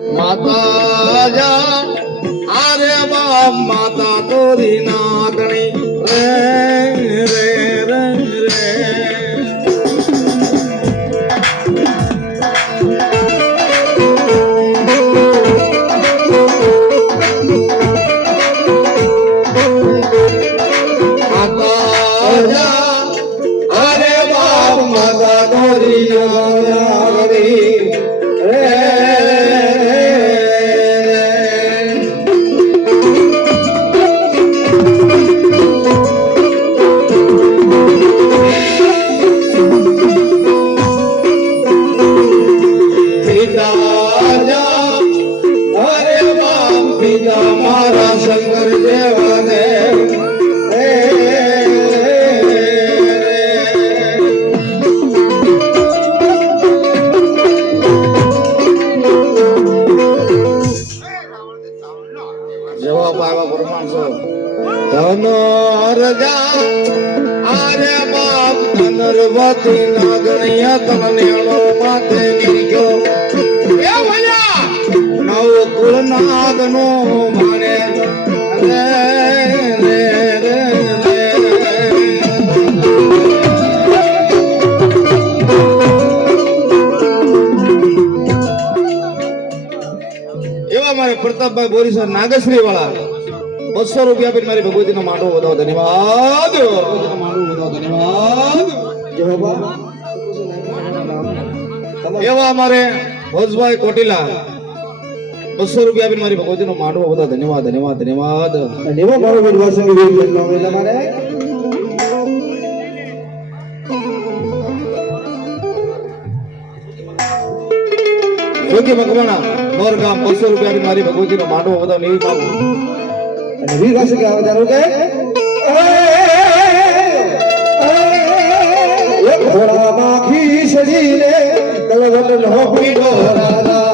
માતા જા અરે બાપ માતા તોરી નાગણી રે રે રે માતા જા અરે બાપ માતા તોરી નાગણી રે મારા શંકર દેવા દેવ જવાબ આવ્યા પરમાણસો ધનો રજા આરે બાપ ધનરવતી નાગણિયા તનનેણો માથે નીકળ્યો એ ભલા નવ કુળ નાગ નો માને રે રે રે એવા મારે પ્રતાપભાઈ બોરીસર નાગશ્રી વાળા 200 રૂપિયા આપીને મારી ભગવતીનો માંડવો વધાવો ધન્યવાદ એવા મારે ભોજભાઈ કોટીલા 200 રૂપિયા આપીને મારી ભગવતીનો માંડવો વધાવો ધન્યવાદ ધન્યવાદ ધન્યવાદ ધન્યવાદ મારો વિદ્વાસંગ વેલનો વેલા મારે જોગી મકવાણા મોરગામ 200 રૂપિયા આપીને મારી ભગવતીનો માંડવો વધાવો લેવી પાવું અને વિદ્વાસંગ આવજારો કે એક ઘોડા માખી સજીને કલવટ નો પીડો રાજા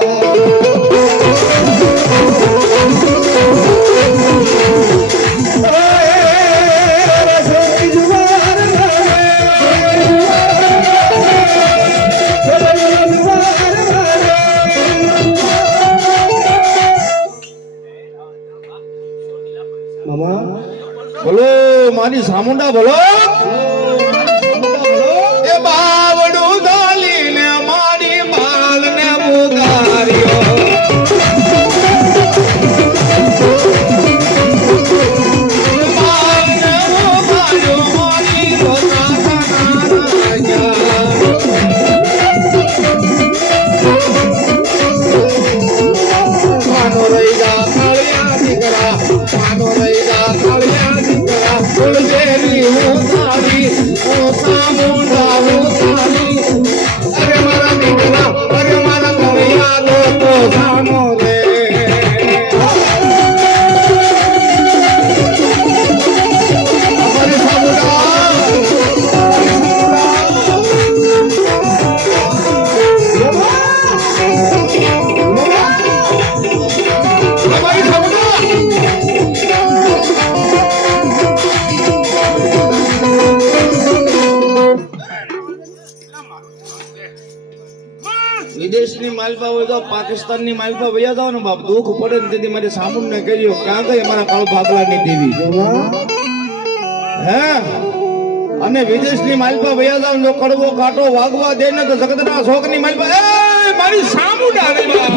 બોલો મારી સામુંડા બોલો એ બાવડું ગાલીને મારી બાલને પુકાર્યો બાલને પુકાર્યો મારી માનો રહી જા કાળિયા દીકરા માનો રહી જા કાળિયા દીકરા ફૂલજેરી હું તારી હું સામુંડા હું તારી અરે મારા દીકરા અરે મારા કવિયા લોકો સામો રે અમારી સામુંડા વિદેશની માલપા હોય તો પાકિસ્તાનની માલપા વયા જાવ ને બાપ દુઃખ પડે ને તેથી મારી સામુન ને કર્યો ક્યાં ગઈ અમારા કાળો ભાગલાની દેવી હે અને વિદેશની માલપા વયા જાવ જો કડવો કાંટો વાગવા દે ને તો જગતના શોકની માલપા એ મારી સામુંડા રે બાપ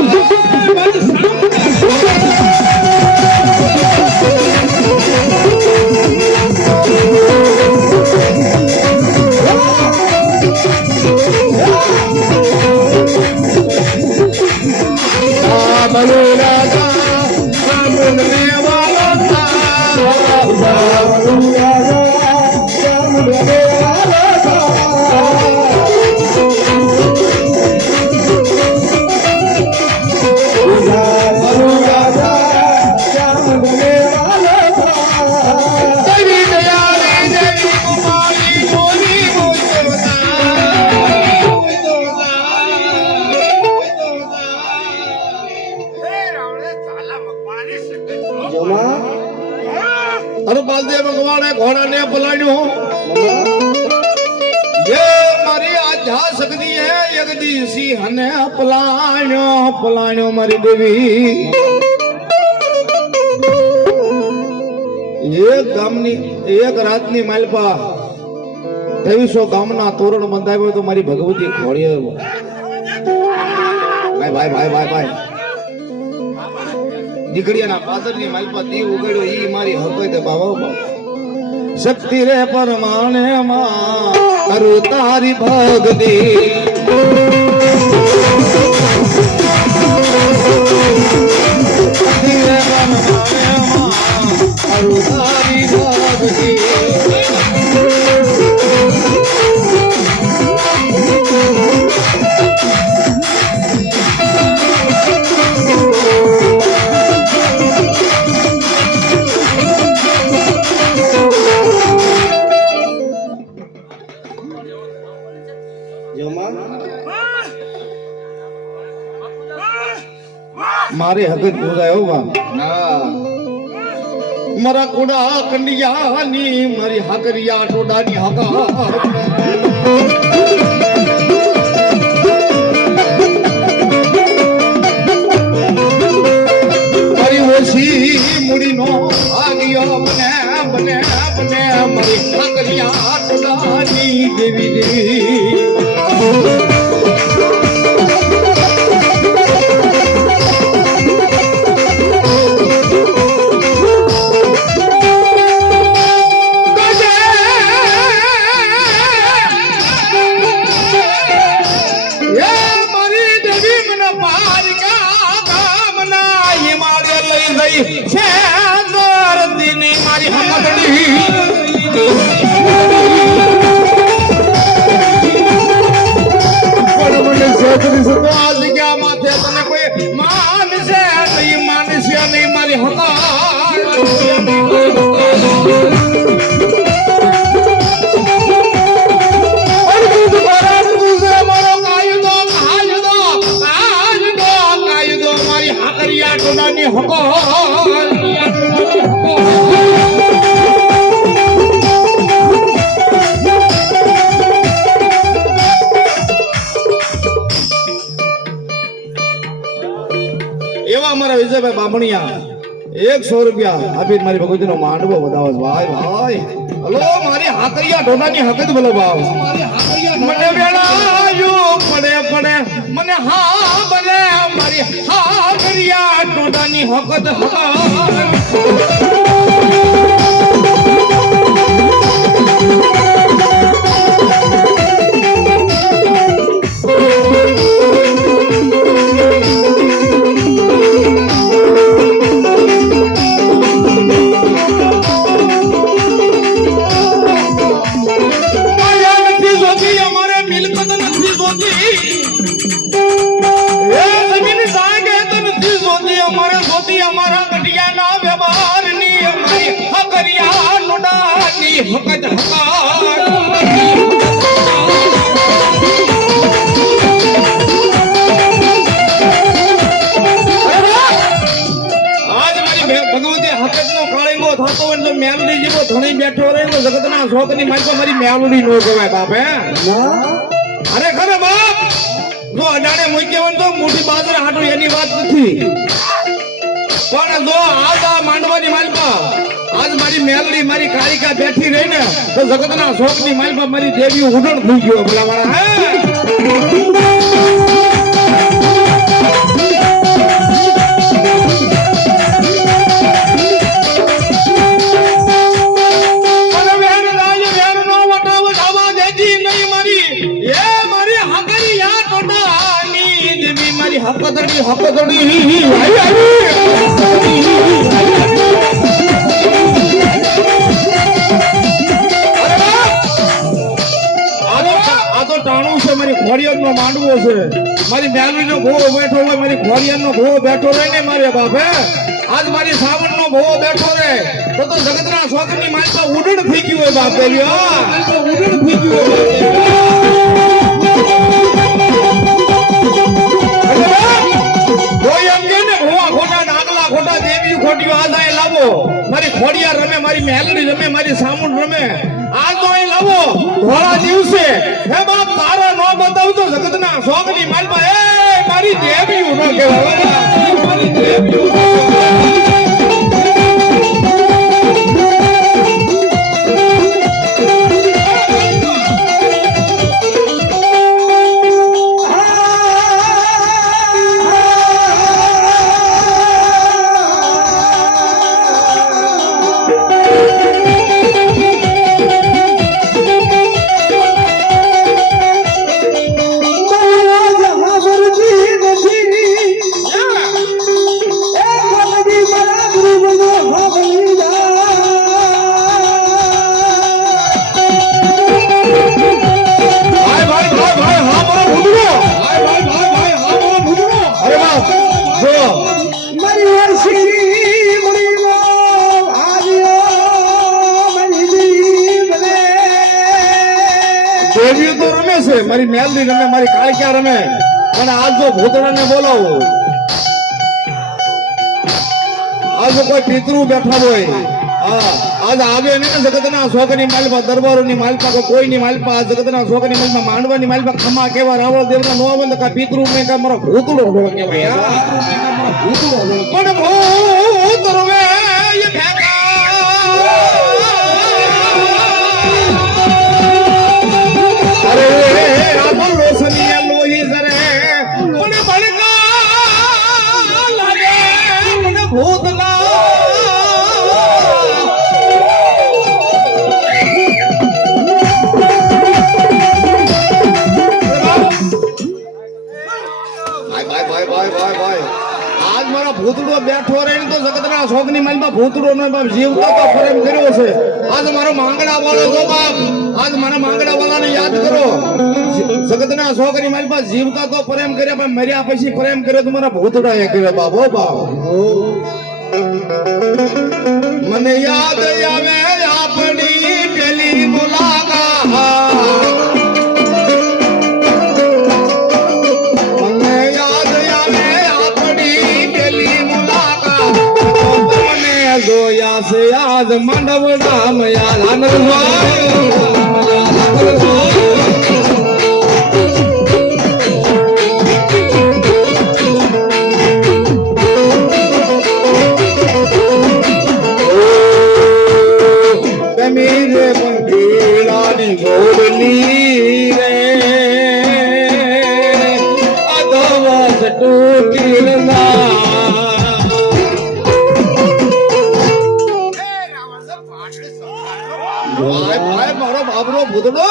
મારી અરે બાલદેવ ભગવાને ઘોડાને પલાણ્યો ये मारी आज ધ્યા શકતી હે એક દીસી હને પલાણ્યો મારી દેવી એક રાતની માલપા 2300 ગામના તોરણ બંધાવ્યો તો મારી ભગવતી ખોળીએ ભાઈ દીકરીના પાદરની માલપા દીવ ઉગાડ્યો ઈ મારી હકત બાવા શક્તિ રે પરમાણે માં કરું તારી ભક્તિ શક્તિ રે પરમાણે માં કરું તારી ભક્તિ મારે હકત બોલાયો વા મારા કોડા કંડિયાની મારી હાકરિયા ટોડાની હકા મારી ઓછી મુડીનો આગિયો બને મારી હાકરિયા ટોડાની દેવી એવા અમારા વિજયભાઈ બામણિયા 100 રૂપિયા આપી મારી ભગવતીનો માંડવો વધાવો ભાઈ હલો મારી હાકરિયા ઢોનાની હકત બોલો ભાવ મને વેળાયું પડે મને હા બને મારી હાકરિયા ઢોનાની હકત બેઠો રહે તો જગતના શોકની મારી મારી મેલડી નો કહેવાય બાપ હે અરે ખરે બાપ જો અડાણે મૂકી હોય તો મોટી બાજરે હાટો એની વાત નથી પણ જો આજ આ માંડવાની માલપા આજ મારી મેલડી મારી કારિકા બેઠી રહી ને તો જગતના શોકની માલપા મારી દેવી ઉડણ થઈ ગયો ભલા વાળા હે હકદડી આ તો ટાણું છે મારી ખોડિયાર નો માંડવો છે મારી મેલડી નો ભોવો બેઠો હોય મારી ખોડિયાર નો ભોવો બેઠો રહે ને મારે બાપે આજ મારી સાવણ નો ભોવો બેઠો રહે તો જગતના સ્વાગતની માલપા ઉડણ થઈ ગયું હોય બાપે ઉડણ થઈ ગયું ખોડિયો આ લાવો મારી ખોડિયાર રમે મારી મેલડી રમે મારી સામુંડ રમે આ તો આવો ધોળા દિવસે હે બાપ તારા નો બતાવતો જગતના શોખની માલમાં એ મારી દેવીયું ન કહેવાય મારી દેવીયું ન દેવીઓ તો રમે છે મારી મેલડી રમે મારી કાળિયા રમે અને આજ જો ભૂતડાને બોલાવો આજ જો કોઈ પિતૃ બેઠા હોય હા આજ આવે ને જગતના શોકની માલપા દરબારોની માલપા કોઈની માલપા આ જગતના શોકની માલપા માંડવાની માલપા ખમા કેવા રાવળ દેવના નો આવે ને કા પિતૃ ને કા મારો ભૂતડો કહેવાય ભૂતડો પણ ભૂત રમે એ ફેંકા અરે આપણ રોશની લોહી જરે મને ભડકા લાગે મને ભૂત ના ભાઈ આજ મારો ભૂતડો બેઠો રહે તો જગતના શોખની માલમાં ભૂતડો નો બાપ જીવતો તો પ્રેમ કર્યો છે આજ મારો માંગડા વાળો જો બાપ આજ મારા માંગડા વાળાને યાદ કરો જગતના શોખની માલમાં જીવતા તો પ્રેમ કર્યા પણ મર્યા પછી પ્રેમ કર્યો તો મારા ભૂતડા એ કર્યો બાપ હો બાપ મને યાદ આવે આપણી પેલી મુલાકાત જોયા છે યાદ માંડવ નામ યાદ આનંદ રે પંખીડાની ગોળની રે અધવસ તૂટી ના મારો બાબરો ભૂતડો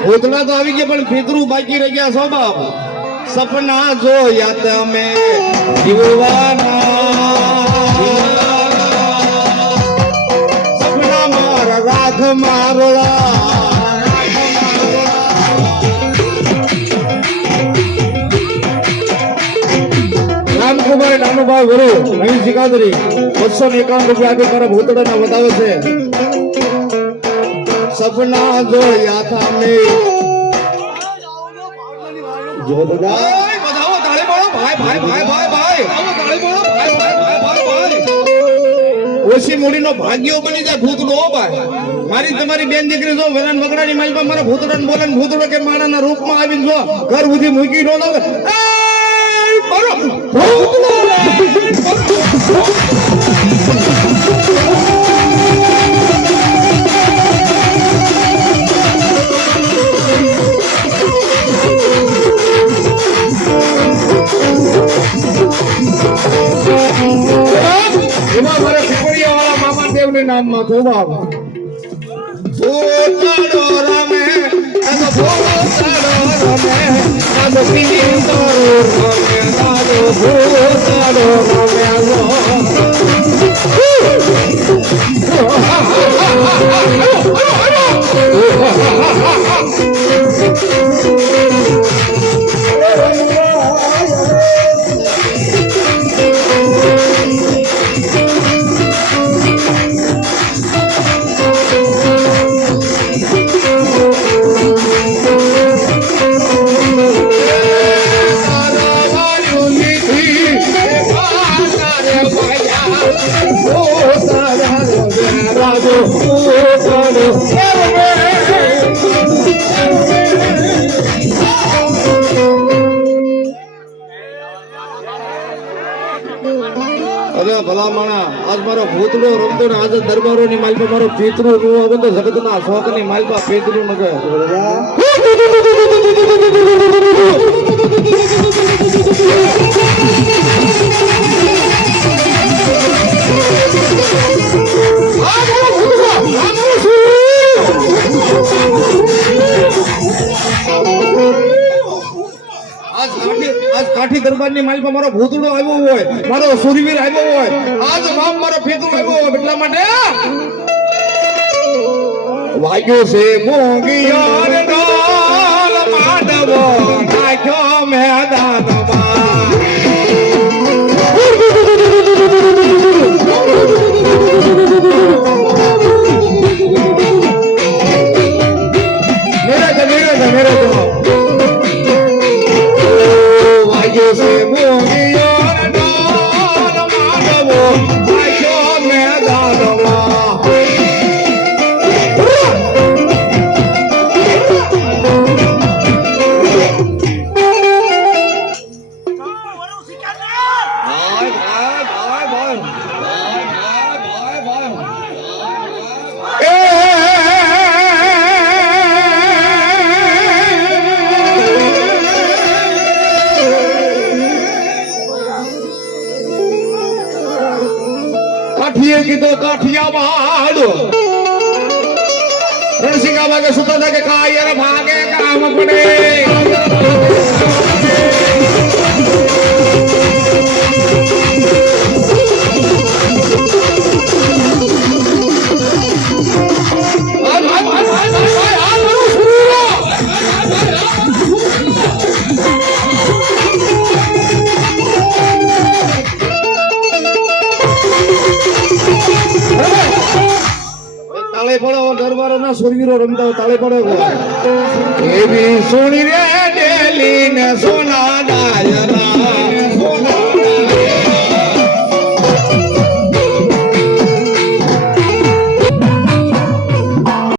ભૂતડા તો આવી ગયા પણ ફિતરું બાકી રહી ગયા છો બાપ સપના જોયા તમે જીવવાના સપના મારા રાખ મારોળા રામકુમાર નાનુભાઈ ગુરુ નવીન સિકાદરી 251 રૂપિયા આપી મારા ભૂતડાના વધાવે છે સપના જોયા તમે બધાવો તાળી પાડો ભાઈ ઓછી મૂડીનો ભાગ્યો બની જાય ભૂતડો ભાઈ મારી તમારી બેન દીકરી જો વરણ વગડાની માલપા મારા ભૂતડાને બોલે ભૂતડો કે માણાના રૂપમાં આવીને જો ઘર સુધી મૂકી નો લાવે મારો ભૂતડો એમાં મારા પીપળિયા વાળા મામા દેવની નામમાં થોબા ભૂતડો રમે આનો ભૂતડો રમે આનો પિંડો રમે આનો ભૂતડો રમે આનો મારો ભૂતડો રમતો ને આજે દરબારોની માલપા મારો પિતૃ નું હવે તો જગતના શોકની માલપા પિતૃ ન કહે આજ કાઠી દરબારની માલપા મારો ભૂતડો આવ્યો હોય મારો સુરવીર આવ્યો હોય આજ બાપ મારો પિતૃ આવ્યો હોય એટલા માટે વાગ્યો છે મોંગિયો રે ઢોલ માંડવો નાખ્યો મેદાનમાં મેરે વાગ્યો છે મોંગિયો રે ઢોલ માંડવો નાખ્યો મેદાનમાં કાઠીએ કીધો કાઠિયાવાડ રણસિંગા ભાગે સુતા થાય કે કાયર ભાગે કામ પડે તાળે પડો દરબારોના સુરવીરો રમતા હોય તાળે પડો એવી સોની રે ડેલી ને સોના ડાયર